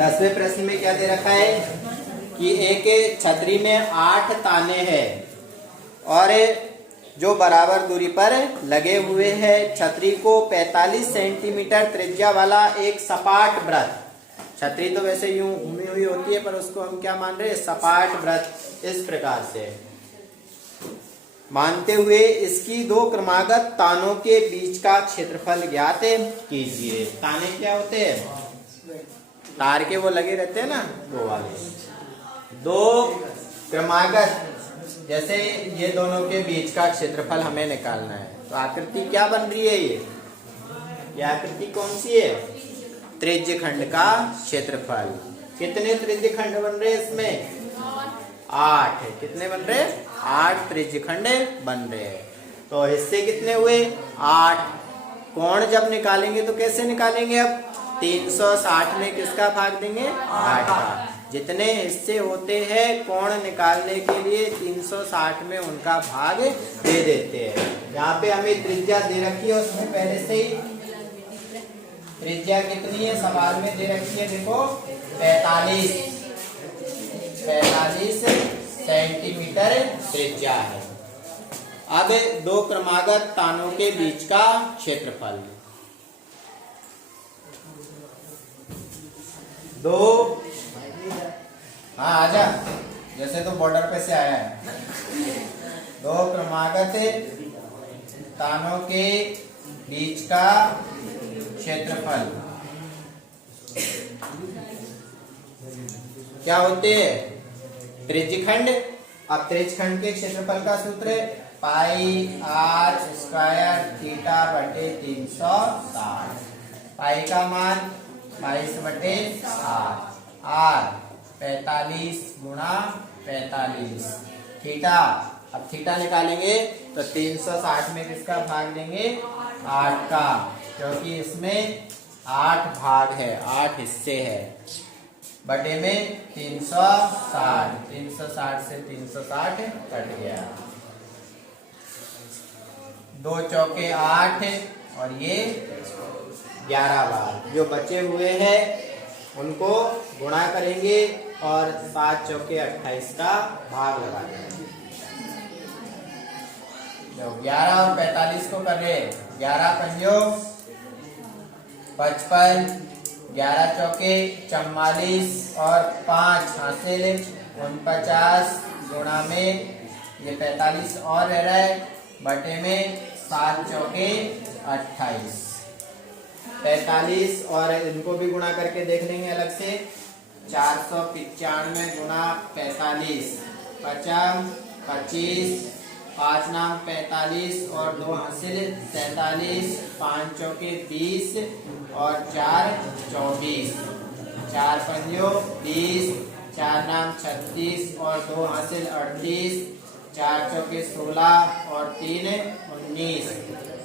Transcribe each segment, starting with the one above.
10वें प्रश्न में क्या दे रखा है कि एक छतरी में 8 ताने हैं और जो बराबर दूरी पर लगे हुए हैं। छतरी को 45 सेंटीमीटर त्रिज्या वाला एक सपाट वृत्त, छतरी तो वैसे यूं घूमी हुई होती है पर उसको हम क्या मान रहे हैं, सपाट वृत्त, इस प्रकार से मानते हुए इसकी दो क्रमागत तानों के बीच का क्षेत्रफल ज्ञात कीजिए। ताने क्या होते हैं, तार के वो लगे रहते हैं ना, वो वाले। दो क्रमागत, जैसे ये दोनों के बीच का क्षेत्रफल हमें निकालना है। तो आकृति क्या बन रही है, ये आकृति कौन सी है, त्रिज्य खंड का क्षेत्रफल। कितने त्रिज्य खंड बन रहे हैं इसमें, 8। कितने बन रहे हैं, 8 त्रिज्य खंड बन रहे हैं। तो हिस्से कितने हुए, 8। कोण जब निकालेंगे तो कैसे निकालेंगे, अब 360 में किसका भाग देंगे, 8 का। जितने हिस्से होते हैं कोण निकालने के लिए 360 में उनका भाग दे देते हैं। यहाँ पे हमें त्रिज्या दे रखी है, उसमें पहले से ही त्रिज्या कितनी है सवाल में दे रखी है, देखो 45 सेंटीमीटर त्रिज्या है। अब दो क्रमागत तानों के बीच का क्षेत्रफल, दो, हाँ आजा, जैसे तो बॉर्डर पे से आया है। दो क्रमागत तानों के बीच का क्षेत्रफल क्या होते हैं, त्रिज्यखंड। अब त्रिज्यखंड के क्षेत्रफल का सूत्र है पाई आर स्क्वायर थीटा बटे 360। पाई का मान 22/8, आर 45 गुणा 45, थीटा, अब थीटा निकालेंगे तो 360 में किसका भाग देंगे, 8 का, क्योंकि इसमें 8 भाग है, 8 हिस्से है, बटे में 360, 360 से 360 कट गया, 2 चौके 8 और ये 11 बार। जो बचे हुए हैं उनको गुणा करेंगे और 7 चौके 28 का भाग लगा देंगे। जो 11 और 45 को कर रहे, 11 पंजो 55, 11 चौके 44 और 5 हासिल 49 गुणा में ये 45 और रह रहा है, बटे में 7 चौके 28, 45 और इनको भी गुणा करके देख लेंगे अलग से। 495 गुणा 45, 50, 25, 5 नाम 45 और 2 हासिल 47, 5 चौके 20 और 4 24, 4 पंजो 20, 4 नाम 36 और 2 हासिल 38, 4 चौके 16 और 3 19।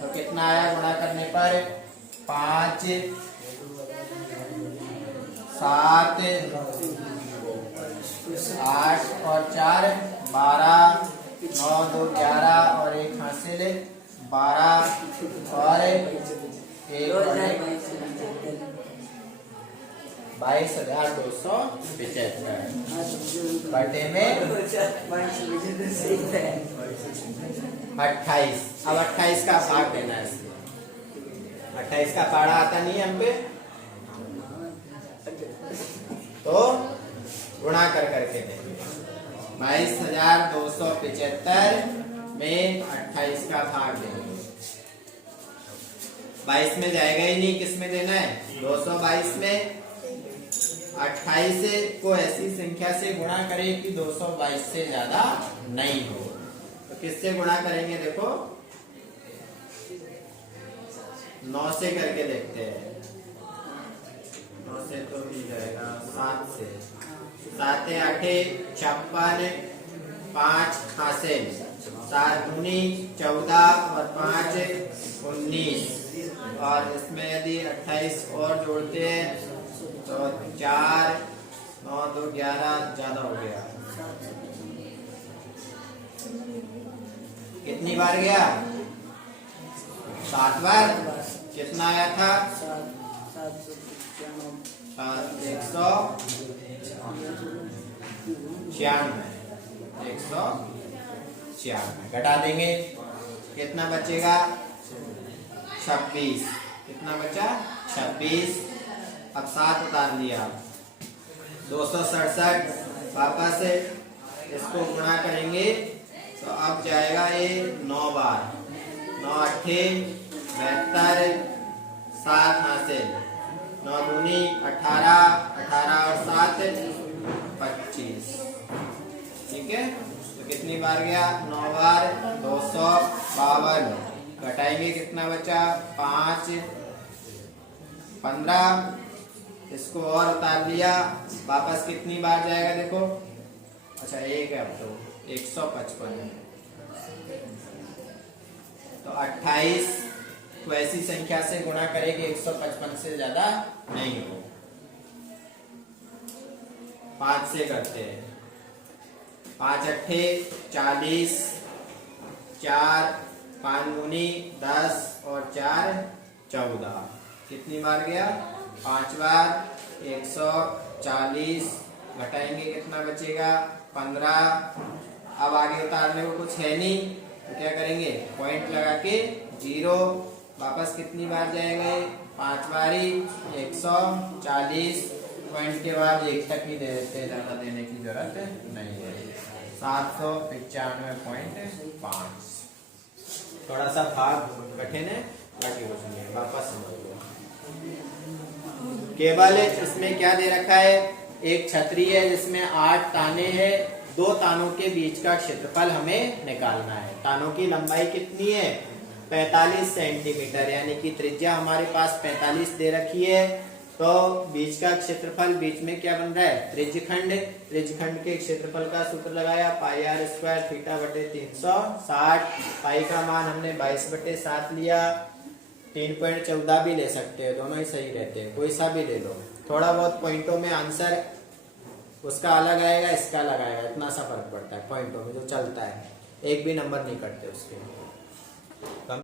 तो कितना आया गुणा करने पर, 5, 7, 8 और 4 12, 9 2 11 और 1 हासिल 12 और 1 22,275 बटे में 28। अब 28 का भाग देना है, 28 का पाड़ा आता नहीं है हम पे, तो गुणा कर करके देंगे। 22,275 में 28 का भाग देंगे। 22 में जाएगा ही नहीं, किस में देना है, 222 में। 28 को ऐसी संख्या से गुणा करें कि 222 से ज्यादा नहीं हो। तो किससे गुणा करेंगे, देखो 9 से करके देखते हैं। 9 से तो मिल जाएगा, 7 से, 7 8 56, 5 हासिल 7 दूनी 14 और 5 19। और इसमें यदि 28 और जोड़ते हैं तो 4 9 2 11 ज्यादा हो गया। कितनी बार गया, 7 बार। कितना आया था, 196 घटा देंगे, कितना बचेगा 26। कितना बचा 26। अब 7 उतार लिया, 267 वापस इसको गुणा करेंगे तो अब जाएगा ये 9 बार, 9 अट्ठे 72, 7 हासिल, 9 दूनी 18, 18 और 7 25। ठीक है, तो कितनी बार गया 9 बार 252। घटाएंगे कितना बचा 5, 15, इसको और उतार लिया, वापस कितनी बार जाएगा देखो, अच्छा एक है, अब तो 155 है, तो 28 को ऐसी संख्या से गुणा करेंगे 155 से ज्यादा नहीं हो। 5 से करते हैं, 5 अट्ठे 40, 4 5 दूनी 10 और 4 14। कितनी बार गया 5 बार 140। घटाएंगे कितना बचेगा 15। अब आगे उतारने को कुछ है नहीं तो क्या करेंगे, पॉइंट लगा के 0, वापस कितनी बार जाएगा 5 बारी 140। पॉइंट के बाद 1 तक ही दे देते हैं, ज्यादा देने की जरूरत नहीं है। 795.5। थोड़ा सा भाग कठिन है, बाकी कुछ नहीं है, वापस समझ लो। केवल इसमें क्या दे रखा है, एक छतरी है जिसमें 8 ताने हैं, 2 तानों के बीच का क्षेत्रफल हमें निकालना है। तानों की लंबाई कितनी है 45 सेंटीमीटर, यानी कि त्रिज्या हमारे पास 45 दे रखी है। तो बीच का क्षेत्रफल, बीच में क्या बन रहा है त्रिज्यखंड, त्रिज्यखंड के क्षेत्रफल का सूत्र लगाया पाई आर स्क्वायर थीटा बटे 360। पाई का मान हमने 22/7 लिया, 3.14 भी ले सकते हैं, दोनों ही सही रहते हैं, कोई सा भी ले लो। थोड़ा बहुत पॉइंटों में आंसर उसका अलग आएगा, इसका अलग आएगा, इतना सा फर्क पड़ता है पॉइंटों में जो चलता है, एक भी नंबर नहीं कटते उसके।